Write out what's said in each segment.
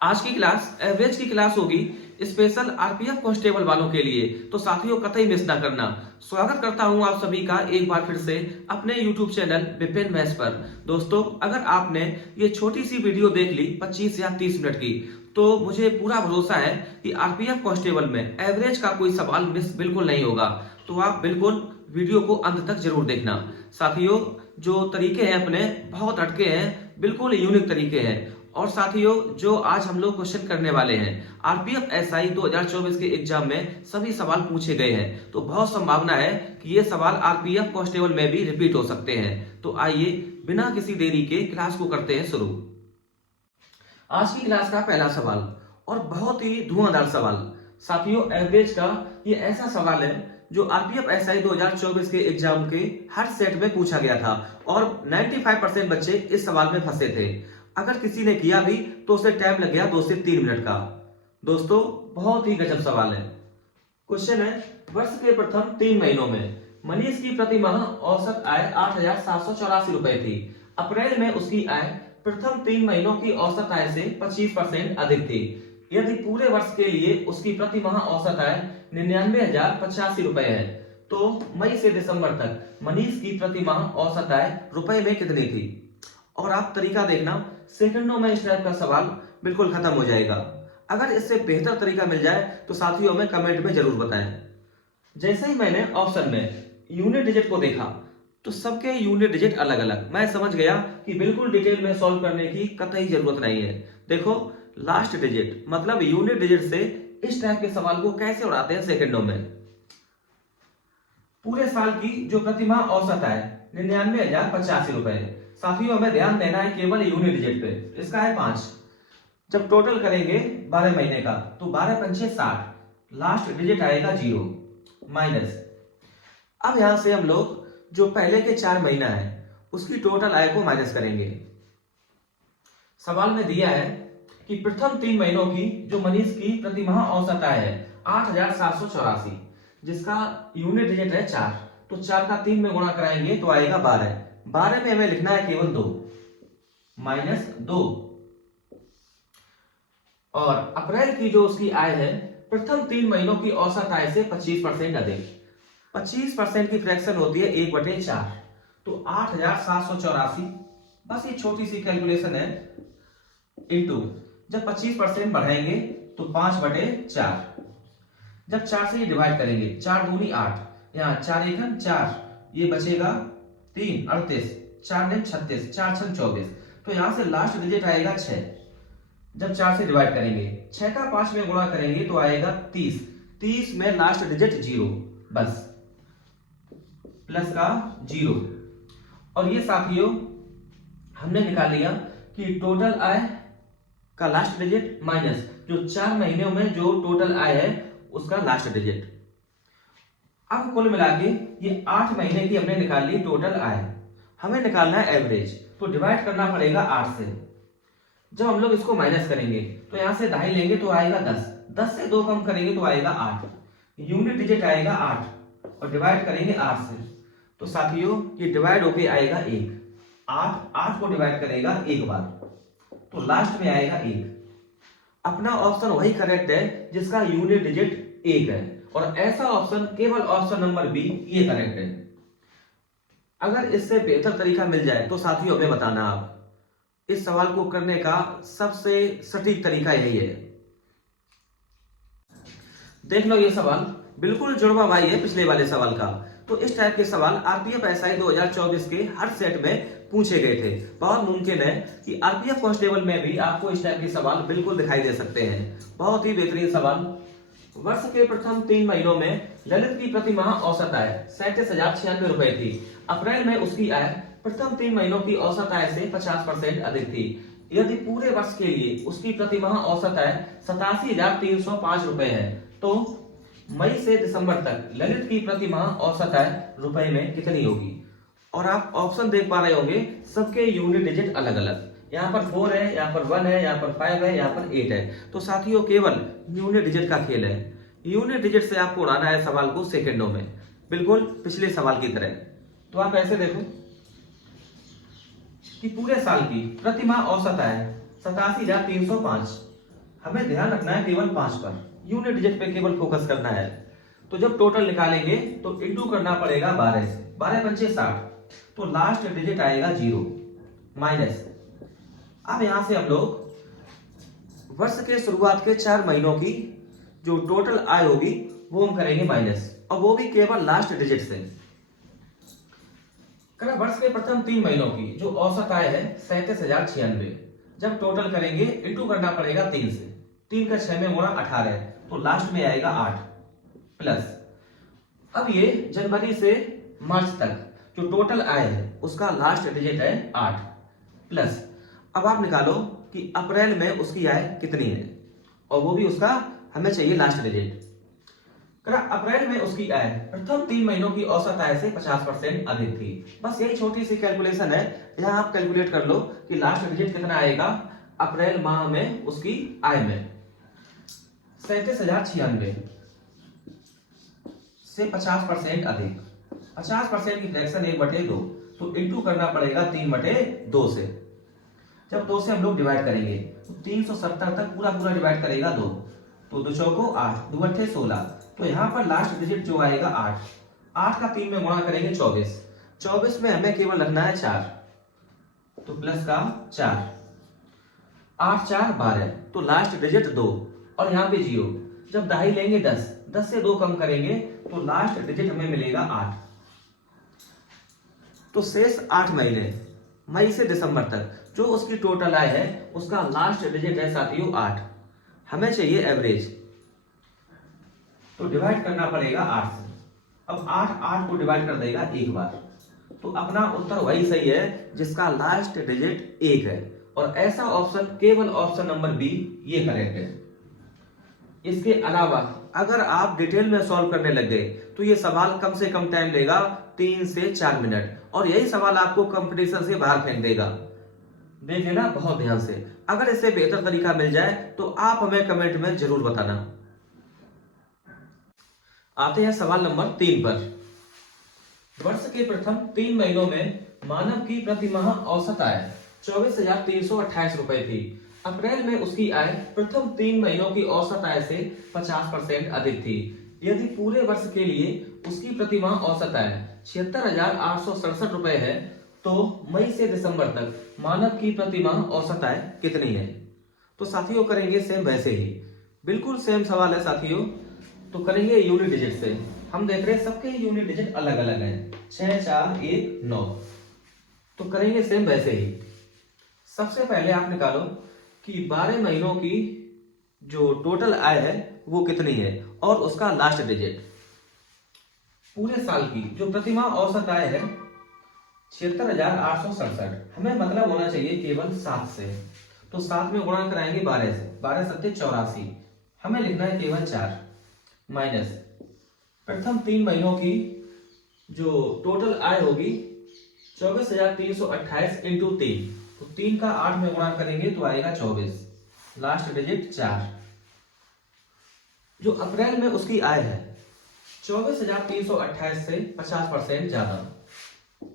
आज की class average की क्लास होगी स्पेशल आरपीएफ कांस्टेबल वालों के लिए, तो साथियों कतई मिस ना करना। स्वागत करता हूं आप सभी का एक बार फिर से अपने YouTube चैनल विपिन मैथ्स पर। दोस्तों, अगर आपने ये छोटी सी वीडियो देख ली 25 या 30 मिनट की, तो मुझे पूरा भरोसा है कि आरपीएफ कांस्टेबल में एवरेज का कोई सवाल मिस बिल्कुल नहीं होगा। तो आप बिल्कुल वीडियो को अंत तक जरूर देखना। साथियों, जो तरीके हैं अपने बहुत हटके हैं, बिल्कुल यूनिक तरीके हैं। और साथियों, जो आज हम लोग क्वेश्चन करने वाले हैं, आरपीएफ एसआई 2024 के एग्जाम में सभी सवाल पूछे गए हैं, तो बहुत संभावना है कि ये सवाल आरपीएफ कांस्टेबल में भी रिपीट हो सकते हैं। तो आइए बिना किसी देरी के क्लास को करते हैं शुरू। आज की क्लास का पहला सवाल और बहुत ही धुआंधार सवाल। साथियों, एवरेज का ये ऐसा सवाल है जो आरपीएफ एसआई 2024 के एग्जाम के हर सेट में पूछा गया था और 95% बच्चे इस सवाल में फंसे थे। अगर किसी ने किया भी तो उसे टाइम लग गया 2 से 3 मिनट का। दोस्तों, बहुत ही गजब सवाल है। क्वेश्चन है, वर्ष के प्रथम 3 महीनों में मनीष की प्रति माह औसत आय 8,784 रुपए थी। अप्रैल में उसकी आय प्रथम 3 महीनों की औसत आय से 25% अधिक थी। यदि पूरे वर्ष के लिए उसकी प्रति माह औसत आय 99,085 रुपए है, तो मई से दिसंबर तक मनीष की प्रति माह औसत आय रुपए में कितनी थी? और आप तरीका देखना, सेकंडों में इस टाइप का सवाल बिल्कुल खत्म हो जाएगा। अगर इससे बेहतर तरीका मिल जाए तो साथियों में कमेंट में जरूर बताएं। जैसे ही मैंने ऑप्शन में यूनिट डिजिट को देखा तो सबके यूनिट डिजिट अलग अलग। मैं समझ गया कि बिल्कुल डिटेल में सॉल्व करने की कतई जरूरत नहीं है। देखो, लास्ट डिजिट मतलब यूनिट डिजिट से इस टाइप के सवाल को कैसे उड़ाते हैं सेकंडों में। पूरे साल की जो प्रतिमाह औसत है 99,085 रुपए। साथियों, हमें ध्यान देना है केवल यूनिट डिजिट पे। इसका है 5। जब टोटल करेंगे 12 महीने का तो 12 पंचे 60, लास्ट डिजिट आएगा 0 माइनस। अब यहां से हम लोग जो पहले के 4 महीना है उसकी टोटल आय को माइनस करेंगे। सवाल में दिया है कि प्रथम 3 महीनों की जो मनीष की प्रतिमाह औसत आय है 8,784, जिसका यूनिट डिजिट है 4, तो 4 का 3 में गुणा कराएंगे तो आएगा 12। 12 में हमें लिखना है केवल 2 माइनस 2। और अप्रैल की जो उसकी आय है प्रथम 3 महीनों की औसत आय से 25% अधिक। 25% की फ्रैक्शन होती है 1/4, तो 8,784। बस ये छोटी सी कैलकुलेशन है, इंटू जब 25% बढ़ाएंगे तो 5/4। जब 4 से ये डिवाइड करेंगे, 4 दूनी 8, यहाँ 4 एकम 4, ये बचेगा 3 38, 4 9 36, 4 6 24, तो यहां से लास्ट डिजिट आएगा 6। जब 4 से डिवाइड करेंगे, 6 का 5 में गुणा करेंगे तो आएगा 30। 30 में लास्ट डिजिट 0, बस प्लस का 0। और ये साथियों हमने निकाल लिया कि टोटल आय का लास्ट डिजिट माइनस जो 4 महीनों में जो टोटल आय है उसका लास्ट डिजिट। अब कुल मिला के ये 8 महीने की हमने निकाल ली टोटल आय। हमें निकालना है एवरेज, तो डिवाइड करना पड़ेगा 8 से। जब हम लोग इसको माइनस करेंगे तो यहां से 2.5 लेंगे तो आएगा 10, 10 से 2 कम करेंगे तो आएगा 8, यूनिट डिजिट आएगा 8 और डिवाइड करेंगे 8 से, तो साथियों ये डिवाइड होके आएगा 1। 8 को डिवाइड करेगा एक बार तो लास्ट में आएगा 1। अपना ऑप्शन वही करेक्ट है जिसका यूनिट डिजिट 1 है, और ऐसा ऑप्शन केवल ऑप्शन नंबर बी ये करेक्ट है। अगर इससे बेहतर तरीका मिल जाए तो साथियों हमें बताना। आप इस सवाल को करने का सबसे सटीक तरीका यही है। देख लो, ये सवाल बिल्कुल जुड़वा भाई है पिछले वाले सवाल का। तो इस टाइप के सवाल आरपीएफ एसआई 2024 के हर सेट में पूछे गए थे। बहुत मुमकिन है कि आरपीएफ कांस्टेबल में भी आपको इस टाइप के सवाल बिल्कुल दिखाई दे सकते हैं। बहुत ही बेहतरीन सवाल। वर्ष के प्रथम 3 महीनों में ललित की प्रति माह औसत आय 37,096 रुपए थी। अप्रैल में उसकी आय प्रथम 3 महीनों की औसत आय से 50% अधिक थी। यदि पूरे वर्ष के लिए उसकी प्रति माह औसत आय 87,305 रुपए है, तो मई से दिसंबर तक ललित की प्रति माह औसत आय रुपए में कितनी होगी? और आप ऑप्शन देख पा रहे होंगे, सबके यूनिट डिजिट अलग अलग। यहाँ पर 4 है, यहाँ पर 1 है, यहाँ पर 5 है, यहाँ पर 8 है। तो साथियों केवल यूनिट डिजिट का खेल है। यूनिट डिजिट से आपको उड़ाना है सवाल को सेकंडों में, बिल्कुल पिछले सवाल की तरह। तो आप ऐसे देखो कि पूरे साल की प्रति माह औसत आय 87,305 हमें ध्यान रखना है केवल 5 पर, यूनिट डिजिट पे केवल फोकस करना है। तो जब टोटल निकालेंगे तो इंटू करना पड़ेगा 12 से, 12 पंचे 60, तो लास्ट डिजिट आएगा 0 माइनस। अब यहां से हम लोग वर्ष के शुरुआत के 4 महीनों की जो टोटल आय होगी वो हम करेंगे माइनस, और वो भी केवल लास्ट डिजिट से। वर्ष के प्रथम 3 महीनों की जो औसत आय है 37,096, जब टोटल करेंगे इंटू करना पड़ेगा 3 से, 3 का 6 में गुणा 18, तो लास्ट में आएगा 8 प्लस। अब ये जनवरी से मार्च तक जो टोटल आय है उसका लास्ट डिजिट है 8 प्लस। अब आप निकालो कि अप्रैल में उसकी आय कितनी है, और वो भी उसका हमें चाहिए लास्ट डिजिट। अप्रैल में उसकी आय प्रथम 3 महीनों की औसत आय से 50% अधिक थी। बस यही छोटी सी कैलकुलेशन है, यहाँ आप कैलकुलेट कर लो कि लास्ट डिजिट कितना आएगा अप्रैल माह में उसकी आय में। 37,096 से 50% अधिक, 50% की फ्रैक्शन 1/2, तो इंटू करना पड़ेगा 3/2 से। जब 2 से हम लोग डिवाइड करेंगे तो 370 तक पूरा पूरा डिवाइड करेगा 2, तो 2 चौको 8, 2 अट्ठे 16, तो यहाँ पर लास्ट डिजिट जो आएगा 8, 8 का 3 में गुणा करेंगे 24, 24 में हमें केवल रखना है 4, तो प्लस का 4, 8 4 12, तो लास्ट डिजिट 2, और यहाँ पे 0। जब दहाई लेंगे 10, 10 से 2 कम करेंगे तो लास्ट डिजिट हमें मिलेगा 8। तो शेष 8 महीने मई से दिसंबर तक जो उसकी टोटल आय है उसका लास्ट डिजिट है साथियों 8। हमें चाहिए एवरेज, तो डिवाइड करना पड़ेगा 8 से। अब 8 को डिवाइड कर देगा एक बार, तो अपना उत्तर वही सही है जिसका लास्ट डिजिट 1 है, और ऐसा ऑप्शन केवल ऑप्शन नंबर बी ये करेक्ट है। इसके अलावा अगर आप डिटेल में सॉल्व करने लग गए तो ये सवाल कम से कम टाइम लेगा 3 से 4 मिनट, और यही सवाल आपको कंपटीशन से बाहर फेंक देगा। देख लेना बहुत ध्यान से, अगर इससे बेहतर तरीका मिल जाए तो आप हमें कमेंट में जरूर बताना। आते हैं सवाल नंबर 3 पर। वर्ष के प्रथम 3 महीनों में मानव की प्रति माह औसत आय 24,328 रुपए थी। अप्रैल में उसकी आय प्रथम 3 महीनों की औसत आय से 50% अधिक थी। यदि पूरे वर्ष के लिए उसकी प्रति माह औसत आय 76,867 रुपए है, तो मई से दिसंबर तक मानव की प्रति माह औसत आय कितनी है? तो साथियों करेंगे सेम वैसे ही, बिल्कुल सेम सवाल है साथियों। तो करेंगे यूनिट डिजिट से। हम देख रहे हैं सबके यूनिट डिजिट अलग अलग हैं, 6 4 1 9। तो करेंगे सेम वैसे ही। सबसे पहले आप निकालो कि 12 महीनों की जो टोटल आय है वो कितनी है, और उसका लास्ट डिजिट। पूरे साल की जो प्रतिमाह औसत आय है 76,867, हमें मतलब होना चाहिए केवल 7 से, तो 7 में गुणा कराएंगे 12 से, 12 सत्ते 84, हमें लिखना है केवल 4 माइनस प्रथम 3 महीनों की जो टोटल आय होगी 24,328 इंटू 3, तो 3 का 8 में गुणा करेंगे तो आएगा 24, लास्ट डिजिट 4। जो अप्रैल में उसकी आय है 24,328 से 50% ज्यादा,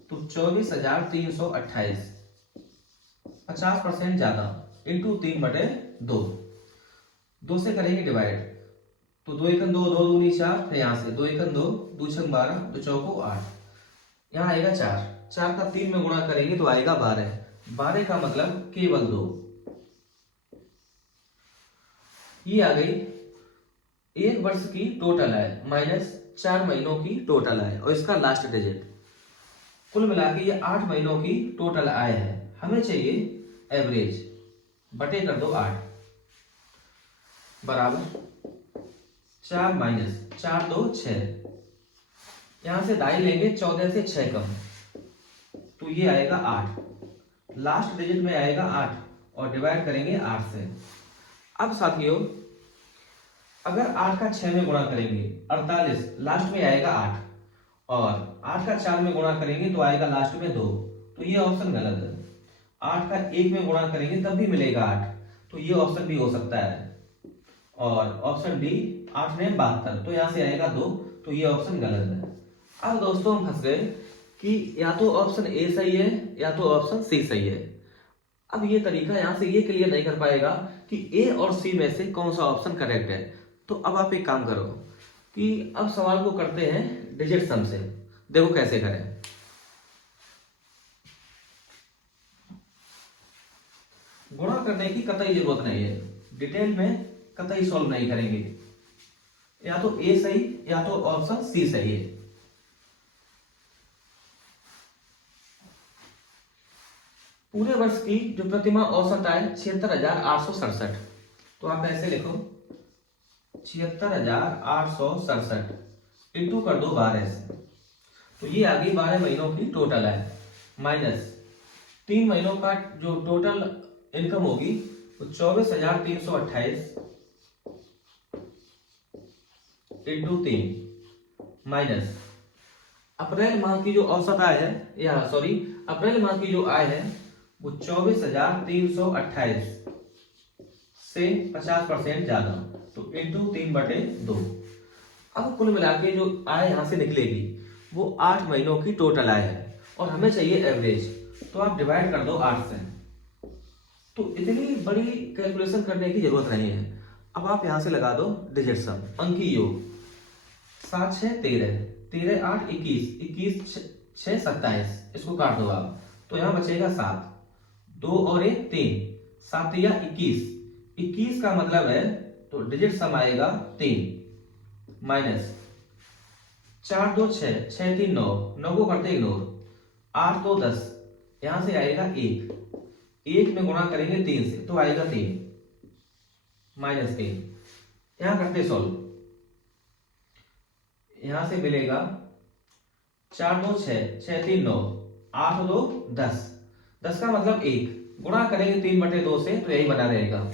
तो 24,328 50% ज्यादा इंटू 3/2, 2 से करेंगे डिवाइड, तो 2 एकम 2, 2 दूनी 4, यहाँ से 2 एकम 2, 2 छंग 12, 2 चौको 8, यहाँ आएगा 4, 4 का 3 में गुणा करेंगे तो आएगा 12, 12 का मतलब केवल 2। ये आ गई एक वर्ष की टोटल आय माइनस 4 महीनों की टोटल आय और इसका लास्ट डिजिट। कुल मिला के ये 8 महीनों की टोटल आय है। हमें चाहिए एवरेज, बटे कर दो 8 बराबर 4 माइनस 4 2 6, यहां से दाई लेंगे 14 से 6 कम, तो ये आएगा 8, लास्ट डिजिट में आएगा 8 और डिवाइड करेंगे 8 से। अब साथियों अगर 8 का 6 में गुणा करेंगे 48, लास्ट में आएगा 8, और 8 का 4 में गुणा करेंगे तो आएगा लास्ट में 2, तो ये ऑप्शन गलत है। 8 का 1 में गुणा करेंगे तब भी मिलेगा 8, तो ये ऑप्शन भी हो सकता है। और ऑप्शन डी 8 में 72, तो यहां से आएगा 2, तो ये ऑप्शन गलत है। अब दोस्तों हम फंस गए कि या तो ऑप्शन ए सही है या तो ऑप्शन सी सही है। अब ये तरीका यहाँ से ये क्लियर नहीं कर पाएगा कि ए और सी में से कौन सा ऑप्शन करेक्ट है। तो अब आप एक काम करो कि अब सवाल को करते हैं डिजिट सम से। देखो कैसे करें। गुणा करने की कतई जरूरत नहीं है, डिटेल में कतई सॉल्व नहीं करेंगे। या तो ए सही या तो ऑप्शन सी सही है। पूरे वर्ष की जो प्रतिमाह औसत आय 76,867। तो आप ऐसे लिखो 76,867 इंटू कर दो 12 से। तो ये आ गई 12 महीनों की टोटल है, माइनस 3 महीनों का जो टोटल इनकम होगी वो 24,328 इंटू 3 माइनस अप्रैल माह की जो औसत आय है, या सॉरी अप्रैल माह की जो आय है वो 24,328 से 50% ज्यादा, तो इंटू 3/2। अब कुल मिला के जो आय यहां से निकलेगी वो 8 महीनों की टोटल आय है और हमें चाहिए एवरेज। तो आप डिवाइड कर दो 8 से। तो इतनी बड़ी कैलकुलेशन करने की जरूरत नहीं है। अब आप यहां से लगा दो डिजिट सम, अंकी योग। 7 6 13, 13 8 21, 21 6 27। इसको काट दो आप, तो यहां बचेगा 7, 2 और 1 3, 7 या 21। 21 का मतलब है तो डिजिट सम आएगा 3 माइनस 4 2 6, 6 3 9, 9 को करते इग्नोर, 8 2 10, यहां से आएगा 1, 1 में गुणा करेंगे 3 से तो आएगा 3 माइनस 3। यहां करते सॉल्व, यहां से मिलेगा 4 2 6, 6 3 9, 8 2 10, 10 का मतलब 1, गुणा करेंगे 3/2 से तो यही बना रहेगा।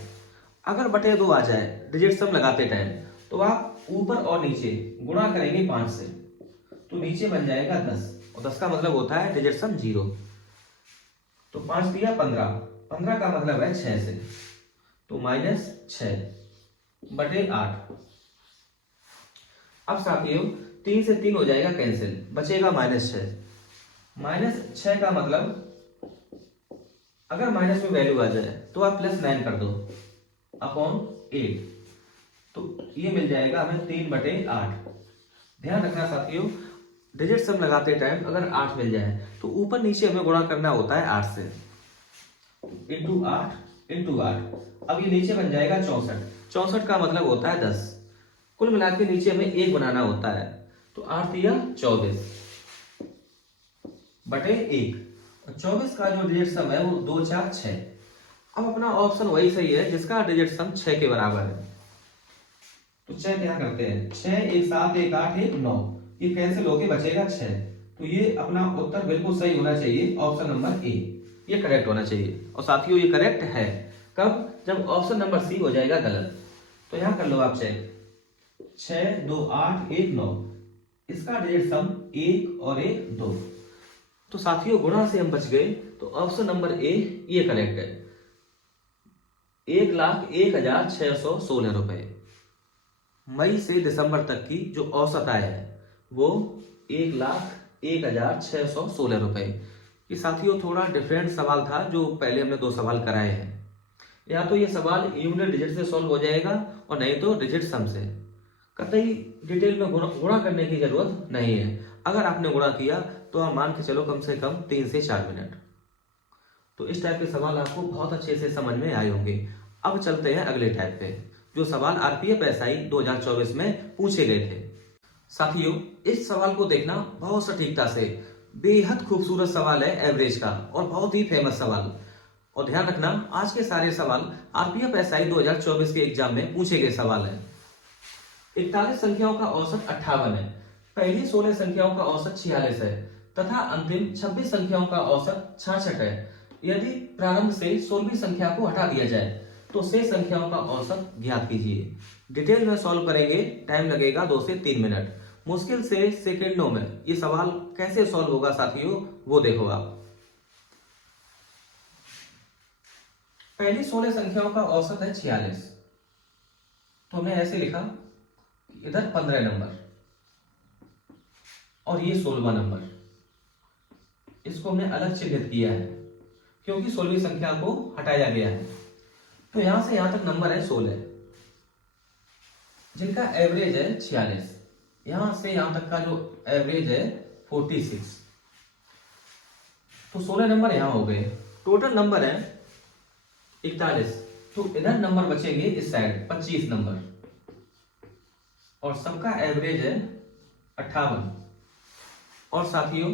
अगर बटे 2 आ जाए डिजिट सम लगाते टाइम तो आप ऊपर और नीचे गुणा करेंगे 5 से, तो नीचे बन जाएगा 10, और 10 का मतलब होता है डिजिट सम 0। तो 5 दिया 15, 15 का मतलब है 6 से, तो माइनस 6/8। अब साथियों 3 से 3 हो जाएगा कैंसिल, बचेगा -6। -6 का मतलब अगर माइनस में वैल्यू आ जाए तो आप +9 कर दो अपॉन 8, तो ये मिल जाएगा हमें 3/8। ध्यान रखना साथियों, डिजिट सम लगाते टाइम अगर 8 मिल जाए तो ऊपर नीचे हमें गुणा करना होता है 8 से, इंटू 8 इंटू 8। अब ये नीचे बन जाएगा 64, 64 का मतलब होता है 10। कुल मिला के नीचे हमें 1 बनाना होता है, तो 8 दिया 24/1, और 24 का जो डिजिट सम है वो 2 4 6। अब अपना ऑप्शन वही सही है जिसका डिजिट सम 6 के बराबर है। तो 6 क्या करते हैं, 6 1 7 1 8 1 9, ये कैंसिल होके बचेगा 6। तो ये अपना उत्तर बिल्कुल सही होना चाहिए, ऑप्शन नंबर ए, ये करेक्ट होना चाहिए। और साथियों ये करेक्ट है कब, जब ऑप्शन नंबर सी हो जाएगा गलत। तो यहां कर लो आप चेक, 6 2 8 1 9, इसका डिजिट सम 1 और 1 2। तो साथियों गुणा से हम बच गए, तो ऑप्शन नंबर ए ये करेक्ट है। 1,01,616 रुपए मई से दिसंबर तक की जो औसत आय है वो 1,01,616 रुपए। ये साथियों थोड़ा डिफरेंट सवाल था जो पहले हमने 2 सवाल कराए हैं। या तो ये सवाल यूनिट डिजिट से सॉल्व हो जाएगा और नहीं तो डिजिट सम से। कतई डिटेल में गुणा करने की जरूरत नहीं है। अगर आपने गुणा किया तो आप मान के चलो कम से कम 3 से 4 मिनट। तो इस टाइप के सवाल आपको बहुत अच्छे से समझ में आए होंगे। अब चलते हैं अगले टाइप पे, जो सवाल आरपीएफ एसआई 2024 में पूछे गए थे। साथियों इस सवाल को देखना बहुत सटीकता से, बेहद खूबसूरत सवाल है एवरेज का और बहुत ही फेमस सवाल। और ध्यान रखना आज के सारे सवाल आरपीएफ एसआई 2024 के एग्जाम में पूछे गए सवाल हैं। 41 संख्याओं का औसत 58 है, पहली 16 संख्याओं का औसत 46 है तथा अंतिम 26 संख्याओं का औसत 66 है। यदि प्रारंभ से 16वीं संख्या को हटा दिया जाए तो शेष संख्याओं का औसत ज्ञात कीजिए। डिटेल में सॉल्व करेंगे, टाइम लगेगा 2 से 3 मिनट, मुश्किल से सेकेंडों में। ये सवाल कैसे सॉल्व होगा साथियों वो देखो आप। पहली 16 संख्याओं का औसत है 46, तो हमने ऐसे लिखा इधर 15 नंबर और ये 16वां नंबर, इसको हमने अलग चिन्हित किया है क्योंकि 16वीं संख्या को हटाया गया है। तो यहां से यहां तक नंबर है 16, जिनका एवरेज है 46। यहां से यहां तक का जो एवरेज है 46। तो 16 नंबर यहां हो गए। टोटल नंबर है 41। तो इधर नंबर बचेंगे इस साइड 25 नंबर, और सबका एवरेज है 58। और साथियों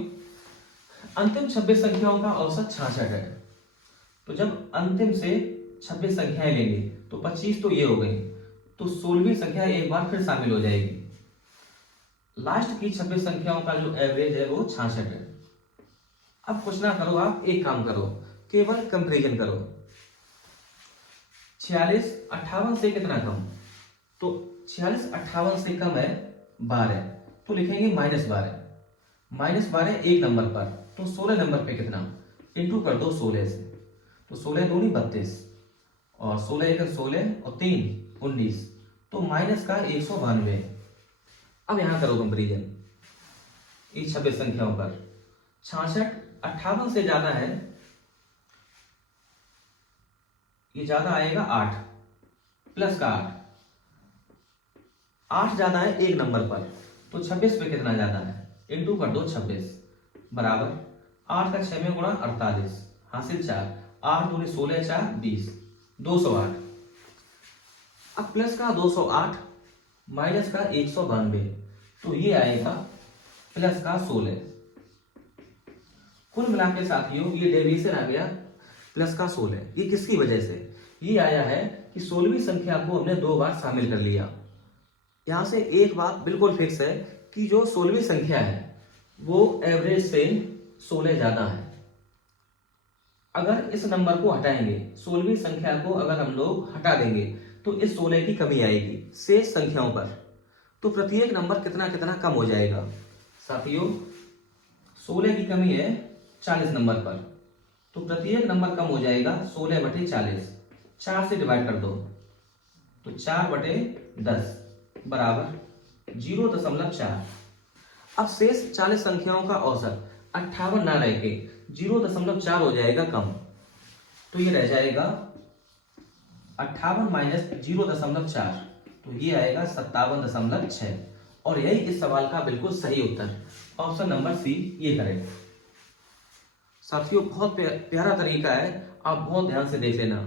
अंतिम 26 संख्याओं का औसत 66 है। तो जब अंतिम से 26 संख्याएं लेंगे तो 25 तो ये हो गई, तो 16वीं संख्या एक बार फिर शामिल हो जाएगी। लास्ट की 26 संख्याओं का जो एवरेज है वो 66 है। अब कुछ ना करो, आप एक काम करो, केवल कंपैरिजन करो। 46 58 से कितना कम? तो 46 58 से कम है 12, तो लिखेंगे -12। -12 एक नंबर पर, तो 16 नंबर पे कितना? इंटू कर दो 16 से, तो 16 दूनी 32, और 16 एक 16 और 3 19, तो माइनस का 192। अब यहां करो कंपेरिजन इस 26 संख्याओं पर। 66 58 से ज्यादा है, ये ज्यादा आएगा 8 प्लस का 8 ज्यादा है एक नंबर पर, तो 26 पे कितना ज्यादा है? इंटू कर दो 26 बराबर 8 का 6 में गुणा 48, हासिल 4, 8 दूनी 16 4 20, 208। अब प्लस का 208 माइनस का 192, तो ये आएगा प्लस का 16। कुल मिला के साथियों ये डेविएशन आ गया प्लस का 16। ये किसकी वजह से? ये आया है कि 16वीं संख्या को हमने 2 बार शामिल कर लिया। यहां से एक बात बिल्कुल फिक्स है कि जो 16वीं संख्या है वो एवरेज से 16 ज्यादा है। अगर इस नंबर को हटाएंगे, 16वीं संख्या को अगर हम लोग हटा देंगे तो इस 16 की कमी आएगी शेष संख्याओं पर। तो प्रत्येक नंबर कितना कितना कम हो जाएगा साथियों? 16 की कमी है 40 नंबर पर, तो प्रत्येक नंबर कम हो जाएगा 16/40। 4 से डिवाइड कर दो, तो 4/10 बराबर 0.4। अब शेष 40 संख्याओं का औसत 58 ना रह के 0.4 हो जाएगा कम, तो ये रह जाएगा 58 माइनस 0.4, तो ये आएगा 57.6। और यही इस सवाल का बिल्कुल सही उत्तर, ऑप्शन नंबर सी ये करें। साथियों बहुत प्यारा तरीका है, आप बहुत ध्यान से देख लेना।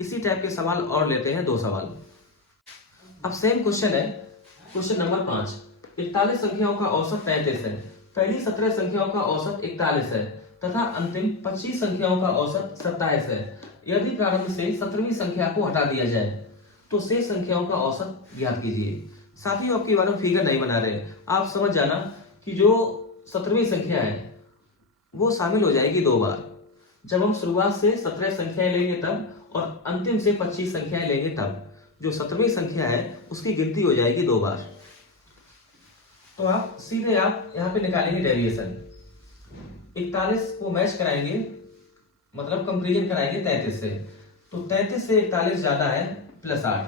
इसी टाइप के सवाल और लेते हैं 2 सवाल। अब सेम क्वेश्चन है, क्वेश्चन नंबर 5। 41 संख्याओं का औसत 33 है, पहली 17 संख्याओं का औसत 41 है तथा अंतिम 25 संख्याओं का औसत 27 है। यदि प्रारंभ से 17वीं संख्या को हटा दिया जाए तो शेष संख्याओं का औसत ज्ञात कीजिए। साथियों आपकी बार में फिगर नहीं बना रहे, आप समझ जाना कि जो 17वीं संख्या है वो शामिल हो जाएगी 2 बार। जब हम शुरुआत से 17 संख्याएं लेंगे तब, और अंतिम से 25 संख्याएं लेंगे तब, जो 17वीं संख्या है उसकी गिनती हो जाएगी 2 बार। तो आप सीधे आप यहाँ पे निकालेंगे डेविएशन। 41 को मैच कराएंगे, मतलब कंपेरिजन कराएंगे 33 से, तो 33 से 41 ज्यादा है प्लस 8,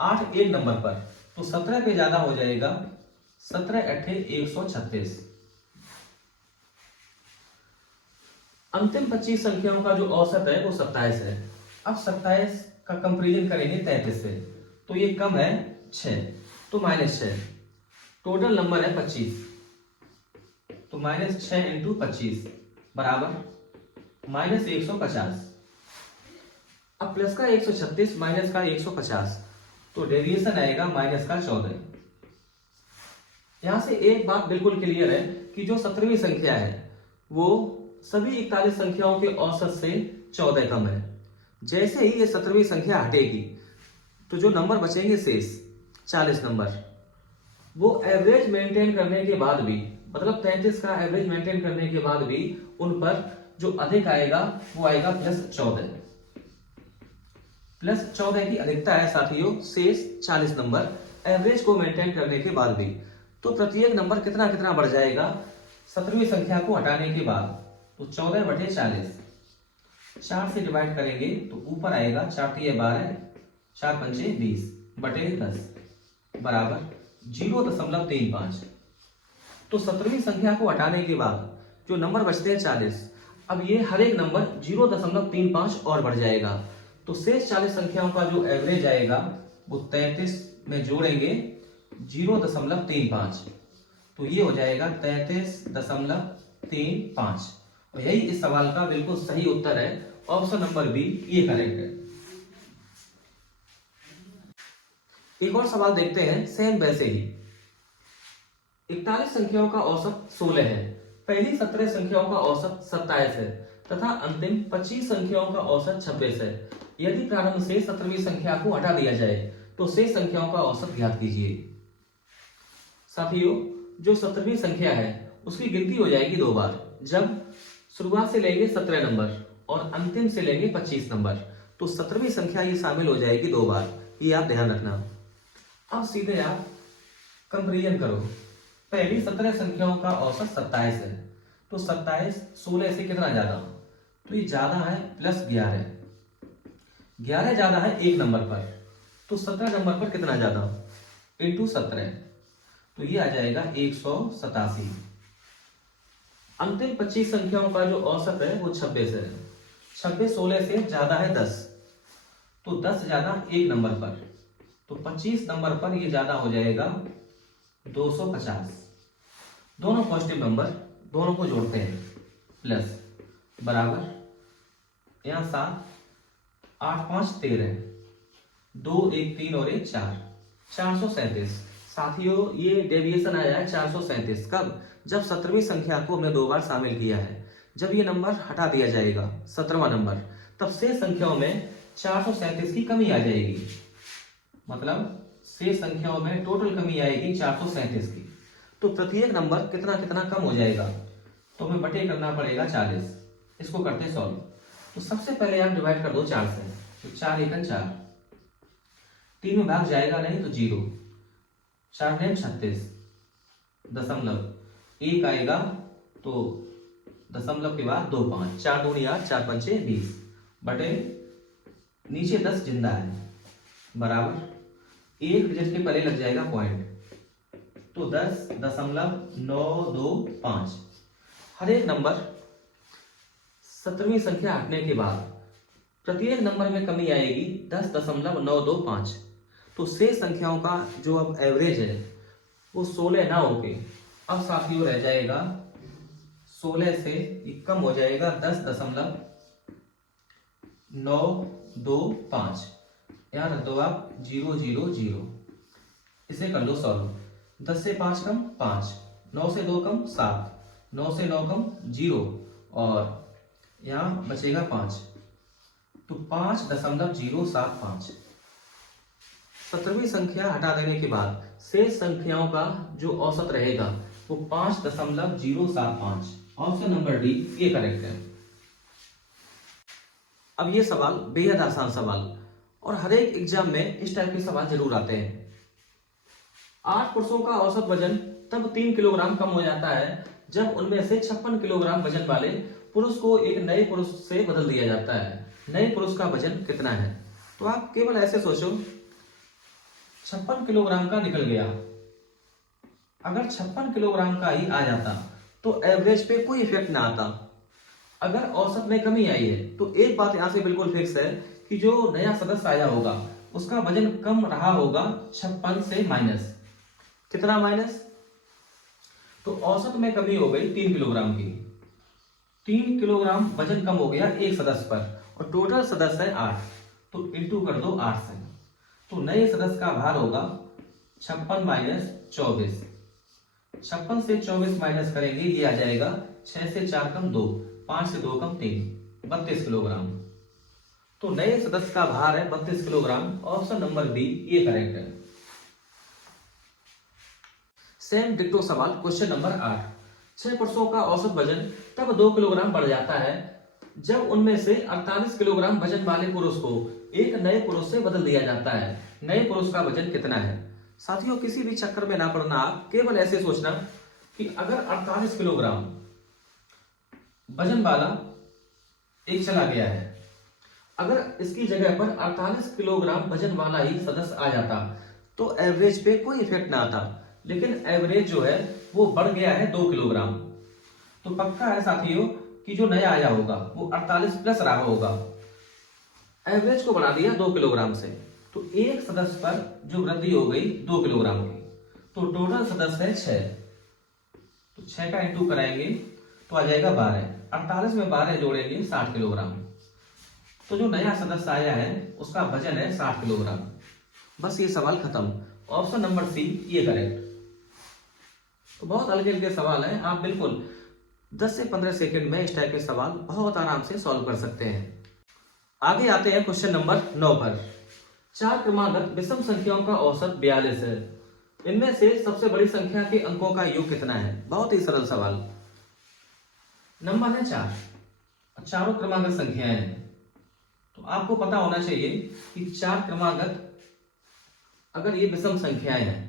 8 एक नंबर पर, तो 17 पे ज्यादा हो जाएगा 17 8 136। अंतिम 25 संख्याओं का जो औसत है वो 27 है। अब 27 का कंपेरिजन करेंगे 33 से, तो ये कम है 6, तो -6। टोटल नंबर है 25, तो -6 इंटू 25 बराबर -150। अब प्लस का 136 माइनस का 150, तो डेविएशन आएगा -14। यहां से एक बात बिल्कुल क्लियर है कि जो 17वीं संख्या है वो सभी 41 संख्याओं के औसत से 14 कम है। जैसे ही ये 17वीं संख्या हटेगी तो जो नंबर बचेंगे शेष 40 नंबर, वो एवरेज मेंटेन करने के बाद भी, मतलब 33 का एवरेज मेंटेन करने के बाद भी उन पर जो अधिक आएगा वो आएगा +14। +14 की अधिकता है साथियों शेष 40 नंबर एवरेज को मेंटेन करने के बाद भी। तो प्रत्येक नंबर कितना कितना बढ़ जाएगा 17वीं संख्या को हटाने के बाद? तो 14/40, 4 से डिवाइड करेंगे तो ऊपर आएगा 4 × 12, 4 × 5 20 बटे 10 बराबर 0.35। तो 17वीं संख्या को हटाने के बाद जो नंबर बचते हैं 40, अब ये हर एक नंबर 0.35 और बढ़ जाएगा। तो शेष 40 संख्याओं का जो एवरेज आएगा वो 33 में जोड़ेंगे 0.35, तो ये हो जाएगा 33.35। और यही इस सवाल का बिल्कुल सही उत्तर है, ऑप्शन नंबर बी ये करेक्ट है। एक और सवाल देखते हैं सेम वैसे ही। 41 संख्याओं का औसत 16 है, पहली 17 संख्याओं का औसत 27 है तथा अंतिम 25 संख्याओं का औसत 26 है। यदि प्रारंभ से 17वीं संख्या को हटा दिया जाए तो शेष संख्याओं का औसत ज्ञात कीजिए। साथियों, जो 17वीं संख्या है उसकी गिनती हो जाएगी दो बार, जब शुरुआत से लेंगे 17 नंबर और अंतिम से लेंगे 25 नंबर, तो 17वीं संख्या ये शामिल हो जाएगी दो बार, ये आप ध्यान रखना। अब सीधे आप कंपेरिजन करो। पहली 17 संख्याओं का औसत 27 है, तो 27 16 से कितना ज्यादा, तो ये ज्यादा है प्लस 11, 11 ज्यादा है एक नंबर पर, तो 17 नंबर पर कितना ज्यादा इंटू 17, तो ये आ जाएगा 187। अंतिम 25 संख्याओं का जो औसत है वो 26 है, 26 16 से ज्यादा है 10, तो 10 ज्यादा एक नंबर पर, तो 25 नंबर पर ये ज्यादा हो जाएगा 250। दोनों पॉजिटिव नंबर, दोनों को जोड़ते हैं, प्लस बराबर यहाँ 7 8 5 13, 2 1 3 और 1 4, 437। साथियों, ये डेविएशन आया है 437 कब, जब 17वीं संख्या को हमने दो बार शामिल किया है। जब ये नंबर हटा दिया जाएगा 17वां नंबर, तब शेष संख्याओं में 437 की कमी आ जाएगी, मतलब शेष संख्याओं में टोटल कमी आएगी 437 की। तो प्रत्येक नंबर कितना कितना कम हो जाएगा, तो हमें बटे करना पड़ेगा 40। इसको करते सॉल्व। तो सबसे पहले आप डिवाइड कर दो 4 से, तो 4 1 4, 3 में भाग जाएगा नहीं तो 0, 4 9 36, दशमलव 1 आएगा तो दशमलव के बाद 2 5, 4 2 8, 4 5 20, बटे नीचे 10 जिंदा है, बराबर एक डिजिट के पहले लग जाएगा पॉइंट, तो 10.925। हर एक नंबर 17वीं संख्या हटने के बाद प्रत्येक नंबर में कमी आएगी 10.925। तो शेष संख्याओं का जो अब एवरेज है वो 16 ना होके अब साथियों रह जाएगा 16 से कम हो जाएगा 10.925। यहाँ रख दो आप 0 0 0। इसे कर लो सॉल्व। 10 से 5 कम 5, 9 से 2 कम 7, 9 से 9 कम 0 और यहाँ बचेगा 5, तो 5.075। 17वीं संख्या हटा देने के बाद शेष संख्याओं का जो औसत रहेगा वो 5.075। ऑप्शन नंबर डी ये करेक्ट है। अब ये सवाल बेहद आसान सवाल और हर एक एग्जाम में इस टाइप के सवाल जरूर आते हैं। 8 पुरुषों का औसत वजन तब 3 किलोग्राम कम हो जाता है जब उनमें से 56 किलोग्राम वजन वाले पुरुष को एक नए पुरुष से बदल दिया जाता है। नए पुरुष का वजन कितना है? तो आप केवल ऐसे सोचो, 56 किलोग्राम का निकल गया, अगर 56 किलोग्राम का ही आ जाता तो एवरेज पे कोई इफेक्ट ना आता। अगर औसत में कमी आई है तो एक बात यहां से बिल्कुल फिक्स है कि जो नया सदस्य आया होगा उसका वजन कम रहा होगा 56 से माइनस। कितना माइनस? तो औसत में कमी हो गई 3 किलोग्राम की। 3 किलोग्राम वजन कम हो गया एक सदस्य पर और टोटल सदस्य है 8, तो इंटू कर दो 8 से। तो नए सदस्य का भार होगा 56 माइनस 24। 56 से 24 माइनस करेंगे, ये आ जाएगा 6 से 4 कम 2, 5 से 2 कम 3, 32 किलोग्राम। तो नए सदस्य का भार है 32 किलोग्राम। ऑप्शन नंबर बी ये करेक्ट है। सेम डिक्टो सवाल क्वेश्चन नंबर 8। 6 पुरुषों का औसत वजन तब 2 किलोग्राम बढ़ जाता है जब उनमें से 48 किलोग्राम वजन वाले पुरुष को एक नए पुरुष से बदल दिया जाता है। नए पुरुष का वजन कितना है? साथियों, किसी भी चक्कर में ना पड़ना, आप केवल ऐसे सोचना कि अगर 48 किलोग्राम वजन वाला एक चला गया है, अगर इसकी जगह पर 48 किलोग्राम वजन वाला ही सदस्य आ जाता तो एवरेज पे कोई इफेक्ट ना आता, लेकिन एवरेज जो है वो बढ़ गया है 2 किलोग्राम। तो पक्का है साथियों कि जो नया आया होगा वो 48 प्लस रहा होगा। एवरेज को बढ़ा दिया 2 किलोग्राम से, तो एक सदस्य पर जो वृद्धि हो गई 2 किलोग्राम की, तो टोटल सदस्य है 6। तो 6 का इंटू कराएंगे तो आ जाएगा 12। 48 में 12 जोड़ेंगे 60 किलोग्राम। तो जो नया सदस्य आया है उसका वजन है 60 किलोग्राम। बस ये सवाल खत्म। ऑप्शन नंबर सी ये करेक्ट। तो बहुत हल्के हल्के सवाल है, आप बिल्कुल 10 से 15 सेकंड में इस टाइप के सवाल बहुत आराम से सॉल्व कर सकते हैं। आगे आते हैं क्वेश्चन नंबर 9 पर। 4 क्रमागत विषम संख्याओं का औसत 42 है। इनमें से सबसे बड़ी संख्या के अंकों का योग कितना है? बहुत ही सरल सवाल। नंबर है 4, चारों क्रमागत संख्याएं हैं, तो आपको पता होना चाहिए कि 4 क्रमागत अगर ये विषम संख्याएं हैं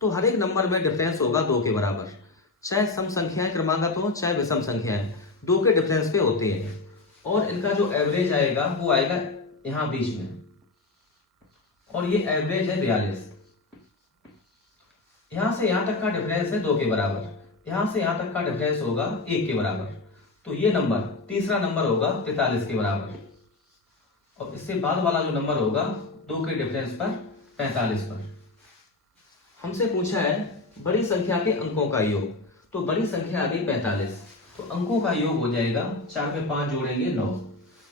तो हर एक नंबर में डिफरेंस होगा 2 के बराबर। चाहे सम संख्याएं क्रमागत हो चाहे विषम संख्याएं, 2 के डिफरेंस पे होते हैं। और इनका जो एवरेज आएगा वो आएगा यहां बीच में, और ये एवरेज है 42। यहां से यहां तक का डिफरेंस है 2 के बराबर, यहां से यहां तक का डिफरेंस होगा 1 के बराबर। तो ये नंबर तीसरा नंबर होगा 43 के बराबर, और इससे बाद वाला जो नंबर होगा 2 के डिफरेंस पर 45 पर। हमसे पूछा है बड़ी संख्या के अंकों का योग, तो बड़ी संख्या आ गई 45, तो अंकों का योग हो जाएगा 4 में 5 जोड़ेंगे 9।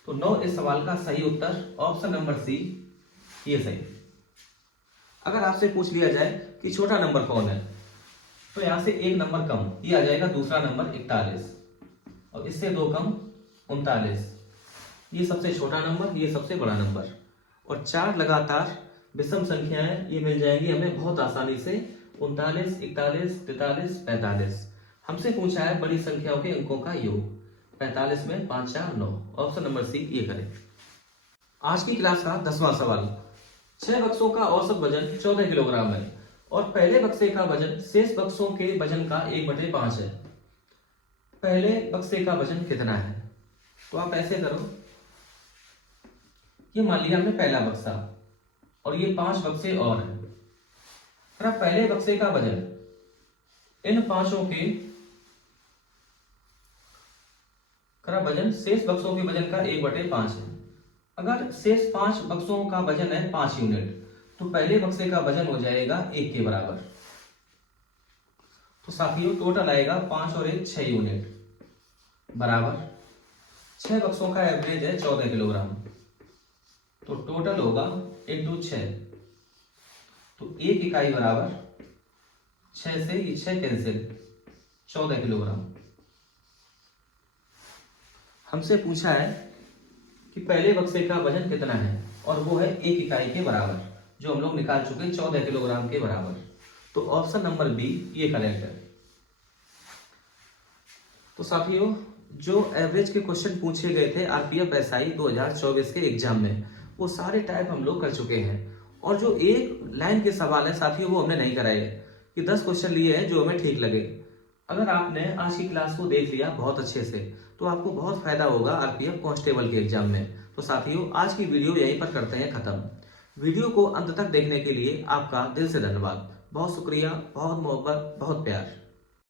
तो 9 इस सवाल का सही उत्तर, ऑप्शन नंबर सी ये सही। अगर आपसे पूछ लिया जाए कि छोटा नंबर कौन है, तो यहां से एक नंबर कम, ये आ जाएगा दूसरा नंबर 41, और इससे 2 कम 39। ये सबसे छोटा नंबर, ये सबसे बड़ा नंबर, और 4 लगातार विषम संख्याएं ये मिल जाएंगी हमें बहुत आसानी से, 39, 41, 43, 45। हमसे पूछा है बड़ी संख्याओं के अंकों का योग, 45 में 5, 4, 9। ऑप्शन नंबर सी ये करें। आज की क्लास का 10वां सवाल। 6 बक्सों का औसत वजन 14 किलोग्राम है, और पहले बक्से का वजन शेष बक्सों के वजन का 1/5 है। पहले बक्से का वजन कितना है? तो आप ऐसे करो, ये मान लिया हमने पहला बक्सा, और ये 5 बक्से और हैं। अगर पहले बक्से का वजन इन 5 के वजन शेष बक्सों के वजन का 1/5 है। अगर शेष 5 बक्सों का वजन है 5 यूनिट, तो पहले बक्से का वजन हो जाएगा 1 के बराबर। तो साथियों टोटल आएगा 5 और 1 6 यूनिट बराबर 6 बक्सों का एवरेज है 14 किलोग्राम, तो टोटल होगा इंटू 6, तो 1 इकाई बराबर 6 से ये 6 कैंसिल 14 किलोग्राम। हमसे पूछा है कि पहले बक्से का वजन कितना है, और वो है 1 इकाई के बराबर, जो हम लोग निकाल चुके हैं 14 किलोग्राम के बराबर। तो ऑप्शन नंबर बी ये करेक्ट है। तो साथियों जो एवरेज के क्वेश्चन पूछे गए थे आरपीएफ एसआई 2024 के एग्जाम में, वो सारे टाइप हम लोग कर चुके हैं। और जो एक लाइन के सवाल है साथियों वो हमने नहीं कराए, कि 10 क्वेश्चन लिए हैं जो हमें ठीक लगे। अगर आपने आज की क्लास को देख लिया बहुत अच्छे से, तो आपको बहुत फायदा होगा आरपीएफ कांस्टेबल के एग्जाम में। तो साथियों आज की वीडियो यहीं पर करते हैं खत्म। वीडियो को अंत तक देखने के लिए आपका दिल से धन्यवाद। बहुत शुक्रिया, बहुत मोहब्बत, बहुत प्यार।